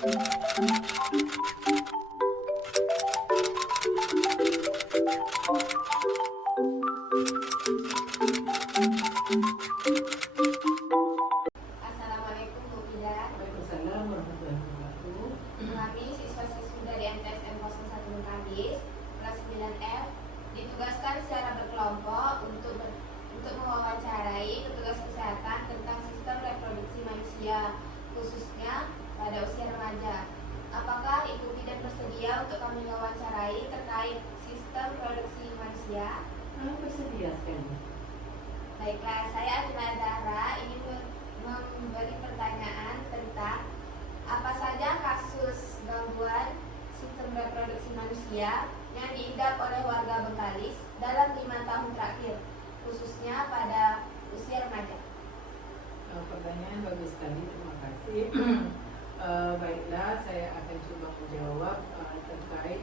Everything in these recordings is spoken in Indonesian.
Assalamualaikum Bu Ida. Waalaikumsalam warahmatullahi wabarakatuh. Kami siswa-siswi dari MTSN 01 Bengkalis, kelas 9F, ditugaskan secara berkelompok untuk mewawancarai petugas kesehatan tentang sistem reproduksi manusia, khususnya pada usia remaja. Apakah Ibu Bidan bersedia untuk kami wawancarai terkait sistem reproduksi manusia? Bersedia sekali. Baiklah, saya Adina Zahra ingin memberi pertanyaan tentang apa saja kasus gangguan sistem reproduksi manusia yang diidap oleh warga Bengkalis dalam 5 tahun terakhir, khususnya pada usia remaja. Pertanyaan bagus sekali, terima kasih. Baiklah, saya akan coba menjawab terkait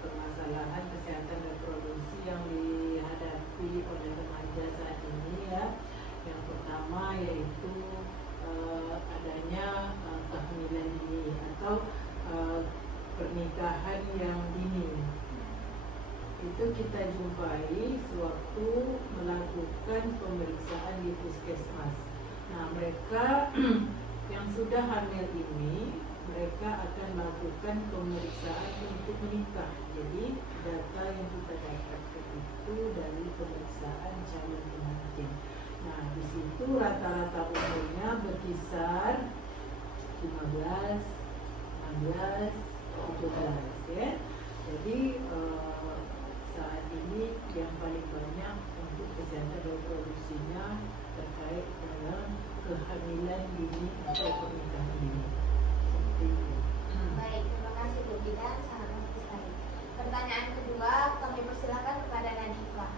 permasalahan kesehatan reproduksi yang dihadapi oleh remaja saat ini ya. Yang pertama yaitu adanya kehamilan dini atau pernikahan yang dini. Itu kita jumpai sewaktu melakukan pemeriksaan di puskesmas. Nah, mereka yang sudah hamil ini, mereka akan melakukan pemeriksaan untuk menikah. Jadi data yang kita dapatkan itu dari pemeriksaan calon pengantin. Nah, di situ rata-rata umurnya berkisar 15, 16, 17 ya. Jadi saat ini yang paling banyak untuk kesehatan reproduksinya terkait dengan kehamilan dini atau pernikahan dini. Seperti itu. Baik, terima kasih Bu Bidan, sangat bagus sekali. Pertanyaan kedua, kami persilakan kepada Nadifa.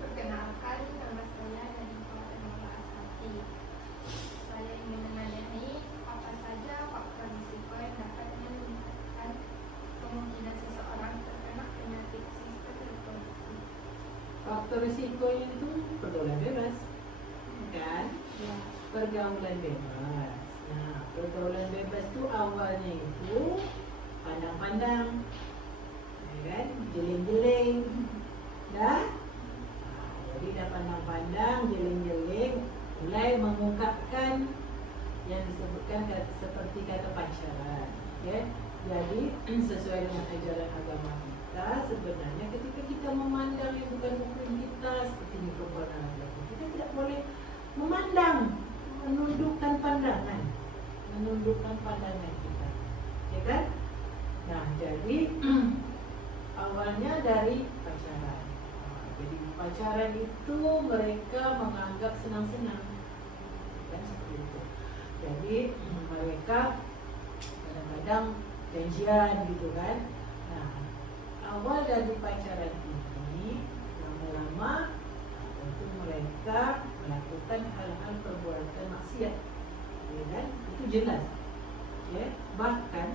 Perkenalkan, nama saya Nadifa Nurul Asati. Saya ingin menanyakan apa saja faktor risiko yang dapat meningkatkan kemungkinan seseorang terkena penyakit sistem reproduksi. Faktor risikonya itu pergaulan bebas, kan? Ya. Pergaulan bebas. Nah, pergaulan bebas itu awalnya itu pandang-pandang, ya kan? Jeling-jeling, dah. Jadi dah pandang-pandang, jeling-jeling, mulai mengungkapkan yang disebutkan seperti kata pacaran, ya. Jadi sesuai dengan ajaran agama kita, sebenarnya ketika kita memandang yang bukan kita seperti ini perempuan laki, kita tidak boleh memandang, menundukkan pandangan kita, ya kan? Nah, jadi awalnya dari pacaran. Jadi pacaran itu mereka menganggap senang-senang, kan seperti itu. Jadi mereka kadang-kadang janjian gitu kan. Nah, awal dari pacaran ini lama-lama itu mereka melakukan hal-hal perbuatan maksiat, ya kan? Itu jelas, ya. Bahkan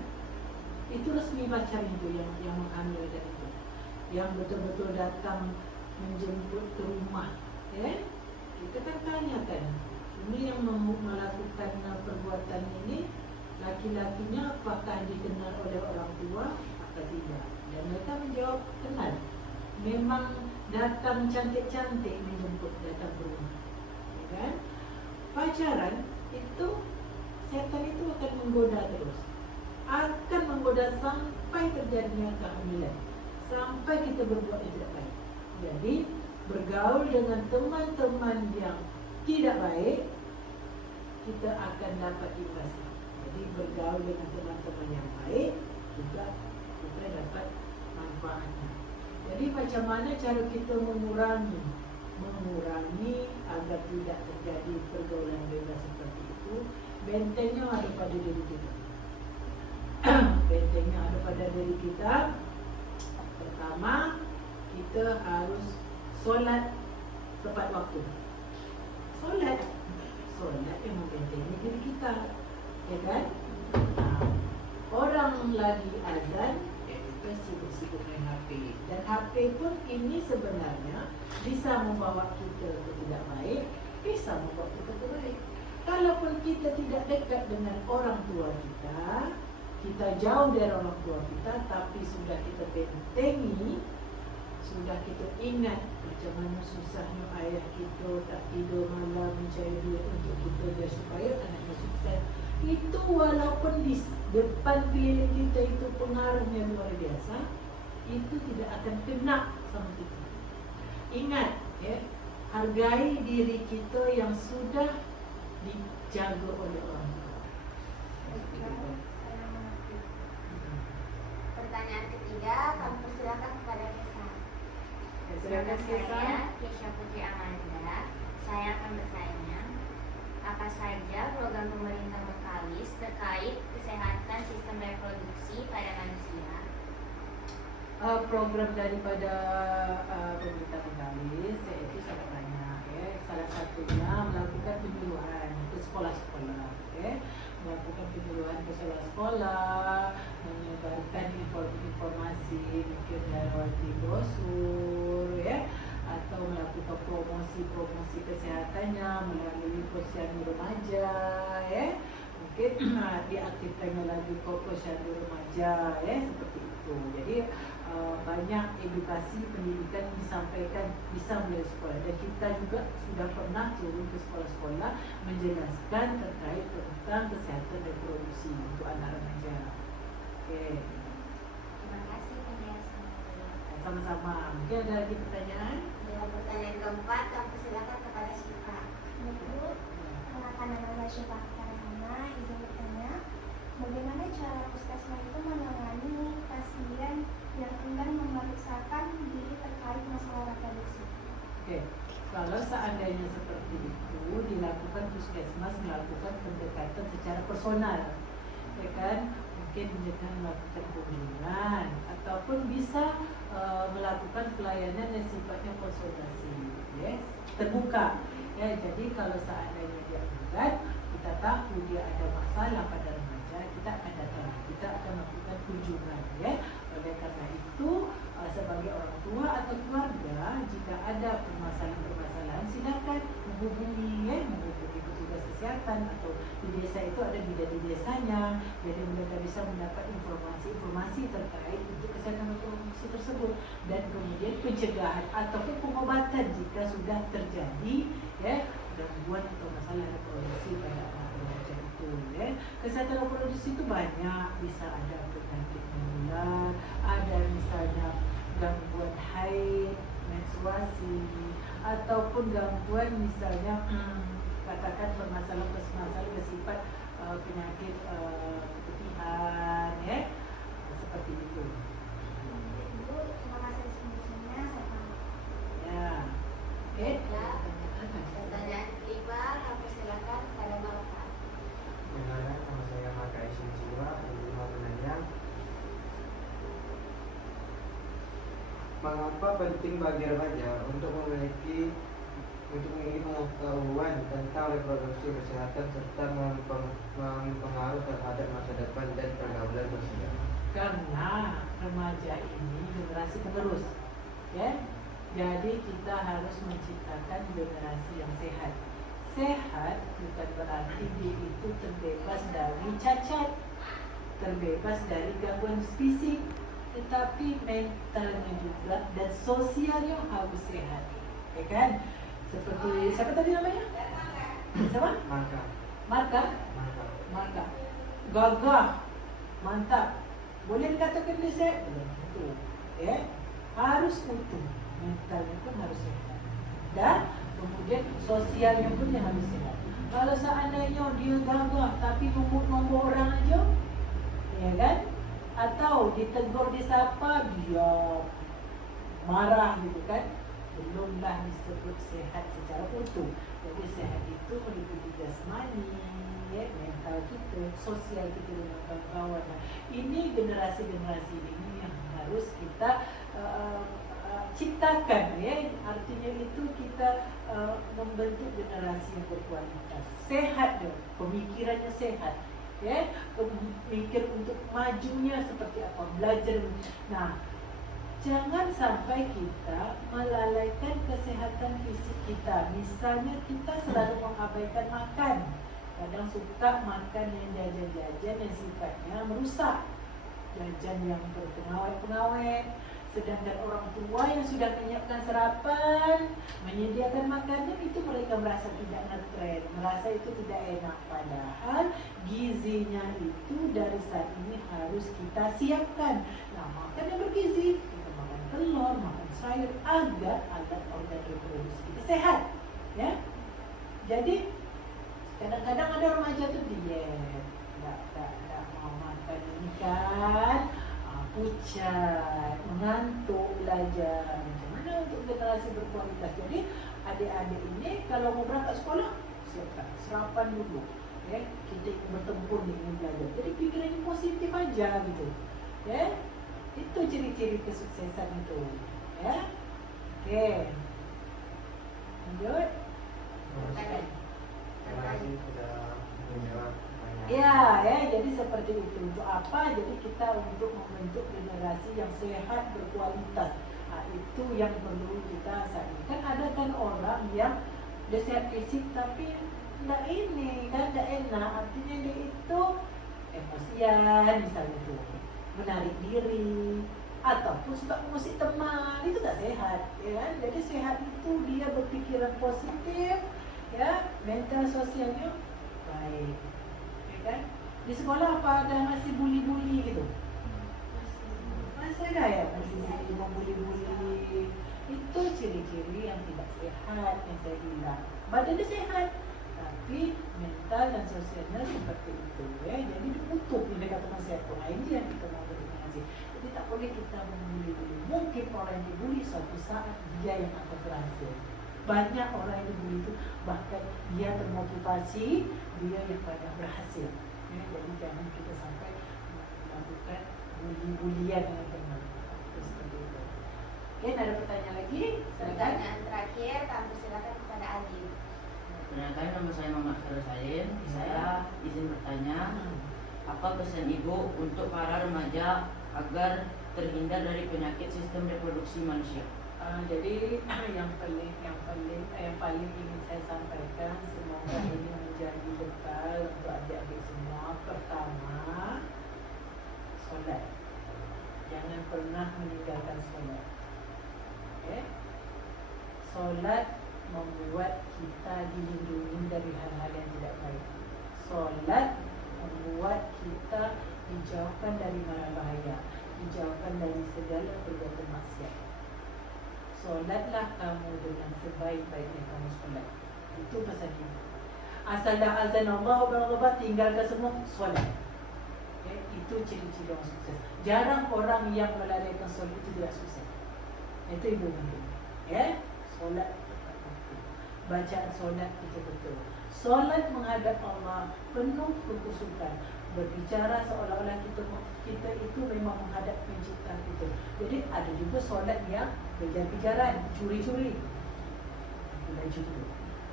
itu resmi pacar itu yang menghamilkan itu, yang betul-betul datang menjemput ke rumah, ya. Kita kan tanyakan, ini yang melakukan perbuatan ini laki-lakinya apakah dikenal oleh orang tua atau tidak? Dan mereka menjawab kenal. Memang datang cantik-cantik menjemput datang ke rumah, ya kan? Pacaran itu setan itu akan menggoda terus, akan menggoda sampai terjadinya kehamilan, sampai kita berbuat yang tidak baik. Jadi bergaul dengan teman-teman yang tidak baik, kita akan dapat imbasnya. Jadi bergaul dengan teman-teman yang baik juga kita dapat manfaatnya. Jadi macam mana cara kita mengurangi agar tidak terjadi pergaulan bebas seperti itu? Bentengnya ada pada diri kita. Bentengnya ada pada diri kita. Pertama, kita harus solat tepat waktu. Solat yang membentengi diri kita, ya kan? Nah, orang lagi azan, kita sibuk-sibuk main HP. Dan HP pun ini sebenarnya bisa membawa kita ke tidak baik, bisa membawa kita ke baik. Kalaupun kita tidak dekat dengan orang tua kita, kita jauh dari orang tua kita, tapi sudah kita bentengi, sudah kita ingat macam mana susahnya ayah kita tak tidur malam mencari duit untuk kita biar supaya anaknya sukses. Itu walaupun di depan keliling kita itu pengaruhnya luar biasa, itu tidak akan kena sama kita. Ingat ya, hargai diri kita yang sudah dijaga oleh orang tua. Pertanyaan ketiga, kami persilakan kepada Kesa. Silakan Saya Kesha Putri Amanda. Saya akan bertanya, apa saja program pemerintah Bengkalis terkait kesehatan sistem reproduksi pada manusia? Program daripada pemerintah Bengkalis yaitu sangat banyak ya. Salah satunya melakukan penyuluhan ke sekolah-sekolah ya. Melakukan penyuluhan ke sekolah-sekolah, menyebarkan informasi mungkin lewat brosur ya, atau melakukan promosi kesehatannya melalui posyandu remaja ya. Mungkin diaktifkannya lagi posyandu remaja ya, seperti itu. Jadi banyak edukasi pendidikan disampaikan bisa melalui sekolah, dan kita juga sudah pernah turun ke sekolah-sekolah menjelaskan terkait tentang kesehatan reproduksi untuk anak remaja. Oke. Terima kasih penjelasannya. Sama-sama. Mungkin ada lagi pertanyaan? Dengan pertanyaan keempat, kami persilakan kepada Syifa. Ibu, karena nama Syifa Farhana, izin bertanya, bagaimana cara puskesmas itu menangani pasien yang enggan memeriksakan diri terkait masalah reproduksi? Oke. Kalau seandainya seperti itu, dilakukan puskesmas melakukan pendekatan secara personal, ya kan? Mungkin dengan melakukan kunjungan ataupun bisa melakukan pelayanan yang sifatnya konsultasi, yes, terbuka. Ya, jadi kalau seandainya dia enggan, kita tahu dia ada masalah pada remaja, kita akan datang, kita akan melakukan kunjungan, ya. Oleh karena itu, sebagai orang tua atau keluarga, jika ada permasalahan-permasalahan, silakan menghubungi petugas kesehatan, atau di desa itu ada bidan di desanya, jadi mereka bisa mendapat informasi terkait untuk kesehatan reproduksi tersebut, dan kemudian pencegahan ataupun pengobatan jika sudah terjadi ya gangguan atau masalah reproduksi pada anak remaja itu. Ya. Kesehatan reproduksi itu banyak, bisa ada penyakit menular, ada misalnya gangguan haid, menstruasi, ataupun gangguan misalnya katakan permasalahan bersifat penyakit keputihan, ya, seperti itu. Ibu, terima kasih sebelumnya, saya paham. Ya, oke. Pertanyaan kelima, kami persilakan kepada Bapak. Perkenalkan, nama saya Maka Isin Jiwa. Ibu mau menanya, mengapa penting bagi remaja untuk memiliki pengetahuan tentang reproduksi kesehatan serta mempengaruhi terhadap masa depan dan pergaulan sosial? Karena remaja ini generasi penerus, ya. Jadi kita harus menciptakan generasi yang sehat. Sehat bukan berarti dia itu terbebas dari cacat, terbebas dari gangguan fisik, tetapi mentalnya juga dan sosialnya harus sehat, ya kan? Seperti siapa tadi namanya? Siapa? Marka. Gagah, mantap. Boleh dikatakan dia sehat? Belum tentu, ya. Harus utuh, mentalnya pun harus sehat, dan kemudian sosialnya pun yang harus sehat. Kalau seandainya dia gagah tapi nombor orang aja, ya kan? Atau ditegur disapa dia marah gitu kan, belumlah disebut sehat secara utuh. Jadi sehat itu meliputi jasmani, ya, mental kita, sosial kita dengan kawan-kawan. Nah, ini generasi ini yang harus kita ciptakan, ya. Artinya itu kita membentuk generasi yang berkualitas, sehat dong, pemikirannya sehat, ya, mikir untuk majunya seperti apa, belajar. Nah, jangan sampai kita melalaikan kesehatan fisik kita. Misalnya kita selalu mengabaikan makan, kadang suka makan yang jajan-jajan yang sifatnya merusak, jajan yang berpengawet-pengawet. Sedangkan orang tua yang sudah menyiapkan sarapan, menyediakan makanan, itu mereka merasa tidak ngetren, merasa itu tidak enak. Padahal gizinya itu dari saat ini harus kita siapkan. Nah, makan yang bergizi, kita makan telur, makan sayur, agar organ reproduksi kita sehat. Ya, jadi kadang-kadang ada remaja tuh diet, nggak mau makan ini kan, pucat, mengantuk belajar. Macam mana untuk generasi berkualitas? Jadi adik-adik ini kalau mau berangkat sekolah, siapkan sarapan dulu. Ya, kita bertempur nih ingin belajar. Jadi pikirannya positif aja gitu. Ya, itu ciri-ciri kesuksesan itu. Ya, oke. Lanjut. Terima kasih sudah menjawab pertanyaan. Ya, jadi seperti itu. Untuk apa? Jadi kita untuk membentuk generasi yang sehat berkualitas. Nah, itu yang perlu kita sadari. Kan ada kan orang yang dia sehat fisik tapi tidak ini kan tidak enak. Artinya dia itu emosian misalnya itu, menarik diri, ataupun suka mengusik teman, itu tak sehat. Ya, jadi sehat itu dia berpikiran positif, ya, mental sosialnya baik. Kan? Di sekolah apa ada masih bully-bully gitu? Masih ada ya, masih bully-bully. Itu ciri-ciri yang tidak sehat yang saya bilang. Badannya sehat, tapi mental dan sosialnya seperti itu ya. Jadi ditutup ini kata teman saya. Nah, ini yang kita mau berkomunikasi. Jadi tak boleh kita membuli-bully. Mungkin orang yang dibully suatu saat dia yang akan berhasil. Banyak orang yang dibully itu bahkan dia termotivasi, dia yang pada berhasil. Ya, jadi jangan kita sampai melakukan bully-bulian yang teman. Seperti itu. Oke, ada pertanyaan lagi? Pertanyaan terakhir, kami silakan kepada Adi. Perkenalkan, nama saya Muhammad Khairul. Saya izin bertanya, apa pesan ibu untuk para remaja agar terhindar dari penyakit sistem reproduksi manusia? Jadi yang paling ingin saya sampaikan, semoga ini menjadi bekal untuk adik-adik semua. Pertama, solat. Jangan pernah meninggalkan solat. Okay? Solat membuat kita dilindungi dari hal-hal yang tidak baik. Solat membuat kita dijauhkan dari mara bahaya, dijauhkan dari segala perbuatan maksiat. Solatlah kamu dengan sebaik-baiknya kamu solat. Itu pesan ini. Asal dah azan Allah tinggalkan semua solat. Okay? Itu ciri-ciri orang sukses. Jarang orang yang melalaikan solat itu tidak sukses. Itu ibu mungkin. Ya, solat bacaan solat itu betul. Solat menghadap Allah penuh kekhusyukan. Berbicara seolah-olah kita itu memang menghadap pencipta kita. Jadi ada juga solat yang kejar-kejaran, curi-curi. Baju dulu.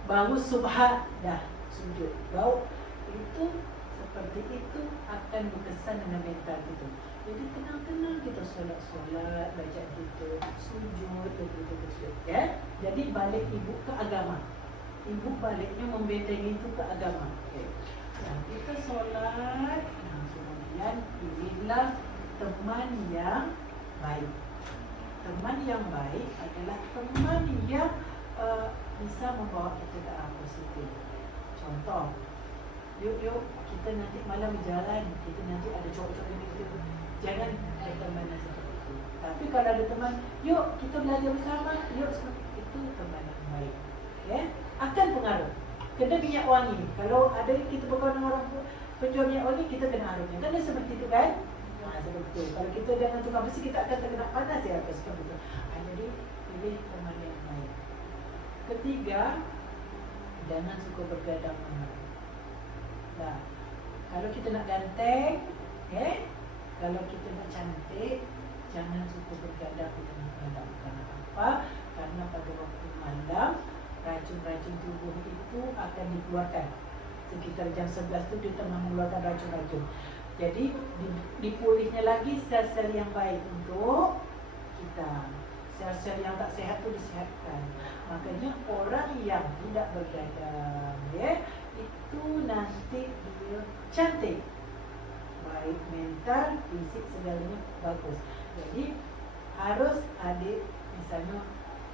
Baru subhat dah sujud. Baru itu seperti itu akan berkesan dengan mental kita. Jadi tenang-tenang kita solat, bacaan kita, sujud, betul-betul. Ya. Jadi balik ibu ke agama. Ibu baliknya membentengi itu ke agama. Okay. Nah, kita solat, kemudian pilihlah teman yang baik. Teman yang baik adalah teman yang bisa membawa kita ke arah positif. Contoh, yuk kita nanti malam berjalan, kita nanti ada cowok-cowok yang kita, jangan berteman seperti itu. Tapi kalau ada teman, yuk kita belajar bersama, yuk itu teman yang baik. Ya, akan pengaruh. Kena minyak wangi. Kalau ada kita berkawan dengan orang penjual minyak wangi, kita kena aromanya. Kan dia seperti itu kan? Nah, seperti itu. Kalau kita dengan tukang besi, kita akan terkena panas ya, seperti itu. Jadi pilih teman yang baik. Ketiga, jangan suka bergadang dengan. Nah, kalau kita nak ganteng, kalau kita nak cantik, jangan suka bergadang dengan malam. Karena apa? Karena pada waktu malam racun-racun tubuh itu akan dikeluarkan. Sekitar jam 11 itu dia tengah mengeluarkan racun-racun. Jadi dipulihnya lagi sel-sel yang baik untuk kita. Sel-sel yang tak sehat itu disehatkan. Makanya orang yang tidak bergadang, ya, itu nanti dia cantik, baik mental, fisik, segalanya bagus. Jadi harus adik misalnya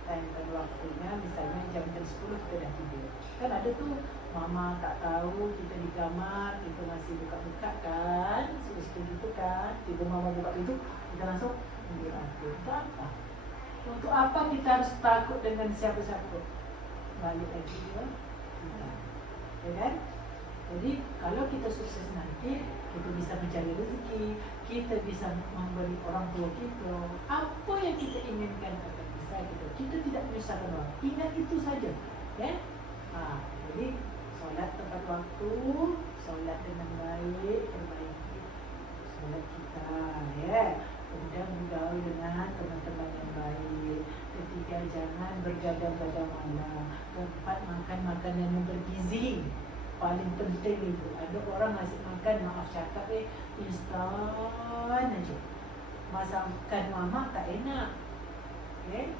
time waktunya, misalnya jam 10 kita dah tidur. Kan ada tuh mama tak tahu kita di kamar, kita masih buka-buka kan, suka-suka gitu kan, tiba mama buka pintu, kita langsung tidur atur. Untuk apa? Untuk apa kita harus takut dengan siapa-siapa? Balik lagi ke kita, ya kan? Jadi kalau kita sukses nanti, kita bisa mencari rezeki, kita bisa memberi orang tua kita apa yang kita inginkan akan bisa kita. Kita tidak menyusahkan orang. Ingat itu saja, ya. Jadi solat tepat waktu, solat dengan baik, perbaiki solat kita, ya. Kemudian bergaul dengan teman-teman yang baik. Ketiga, jangan bergadang-gadang malam. Keempat, makan makanan yang bergizi. Paling penting itu. Ada orang ngasih makan, maaf cakap instan aja. Masakan mama tak enak. Okay?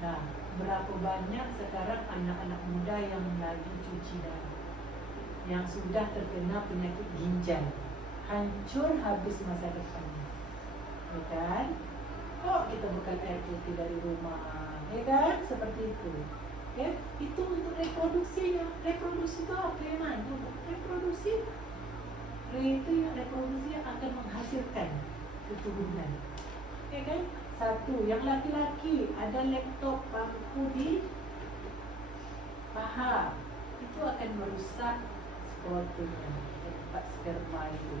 Nah, berapa banyak sekarang anak-anak muda yang lagi cuci darah, yang sudah terkena penyakit ginjal, hancur habis masa depannya, ya kan? Kok kita bekal air putih dari rumah, ya kan? Seperti itu. Ya, itu untuk reproduksinya. Reproduksi itu apa yang mana? Reproduksi itu yang reproduksi yang akan menghasilkan keturunan, ya kan? Satu, yang laki-laki ada laptop bangku di paha, itu akan merusak spermanya, tempat sperma itu.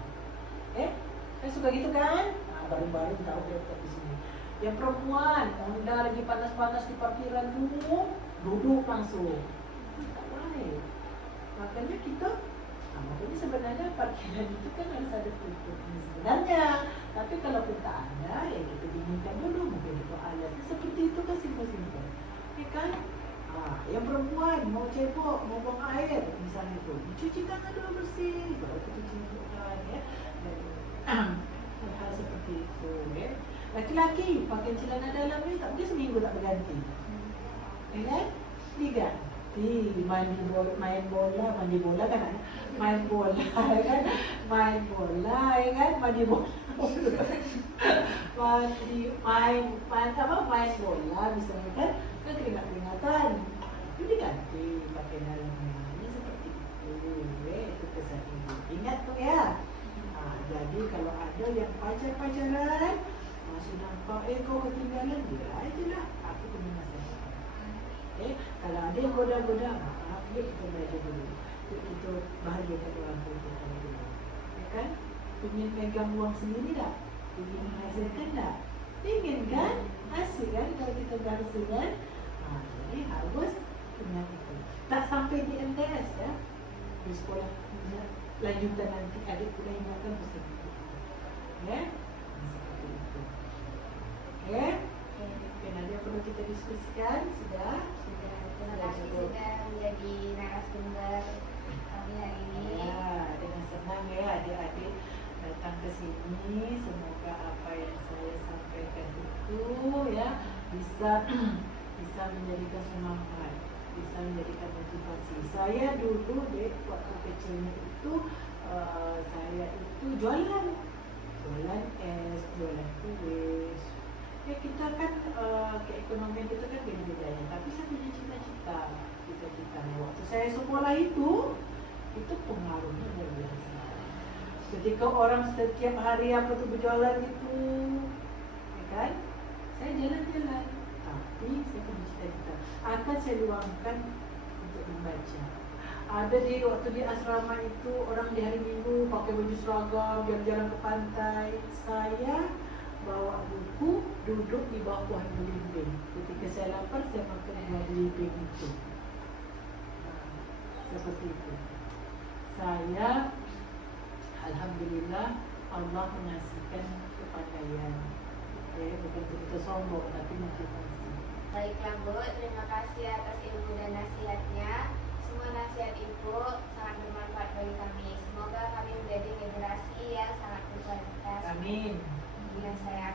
Kan suka gitu kan? Baru-baru tahu laptop di sini. Yang perempuan, Honda lagi panas-panas di parkiran duduk langsung. Tak baik. Makanya kita, makanya sebenarnya parkiran itu kan harus ada tutupnya sebenarnya. Tapi kalau pun tak ada, ya kita dinginkan dulu, mungkin itu alatnya seperti itu kan, simpel-simpel. Ya kan? Yang perempuan mau cebok, mau buang air, misalnya itu, cuci tangan dulu bersih, baru kita cuci tangan, ya. Hal seperti itu, ya. Laki-laki pakai celana dalam ni tak boleh seminggu tak berganti, ya kan? Diganti, main bola kan, main bola ya kan, main bola ya kan, mandi bola main bola misalnya kan keringat-keringatan, itu diganti pakai dalamnya. Ini seperti itu, itu kesan ibu. Ingat tuh ya. Jadi kalau ada yang pacaran masih nampak kau ketinggalan, dia aja lah, aku punya masalah. Kalau ada yang goda-goda, maaf, yuk kita belajar dulu, yuk kita bahagiakan orang tua kita dulu, ya kan? Ingin pegang uang sendiri tak? Ingin menghasilkan tak? Ingin kan? Asik kan kalau kita berhasilkan? Jadi harus punya itu. Tak sampai di MTS ya, di sekolah lanjutan nanti adik pula ingatkan mesti itu, ya? Seperti itu. Oke, nanti yang perlu kita diskusikan sudah. Terima kasih sudah menjadi narasumber kami hari ini. Dengan senang ya adik-adik datang ke sini. Semoga apa yang saya sampaikan itu ya bisa menjadikan semangat, bisa menjadikan motivasi. Saya dulu waktu kecilnya itu saya itu jualan es, jualan kue. Ya kita kan keekonomian kita kan beda-beda ya. Tapi saya punya cita-cita. Waktu saya sekolah itu pengaruhnya luar biasa. Ketika orang setiap hari apa tuh berjualan itu, ya kan? Saya jalan-jalan. Tapi saya punya cita-cita. Akan saya luangkan untuk membaca. Ada waktu di asrama itu orang di hari Minggu pakai baju seragam jalan-jalan ke pantai. Saya bawa buku, duduk di bawah buah belimbing. Ketika saya lapar, saya makan buah belimbing itu. Seperti itu. Saya, alhamdulillah, Allah mengasihkan kepandaian. Bukan kita sombong, tapi motivasi. Baiklah Bu, terima kasih atas ilmu dan nasihatnya. Semua nasihat Ibu sangat bermanfaat bagi kami. Semoga kami menjadi generasi yang sangat berkualitas. Amin. Dengan saya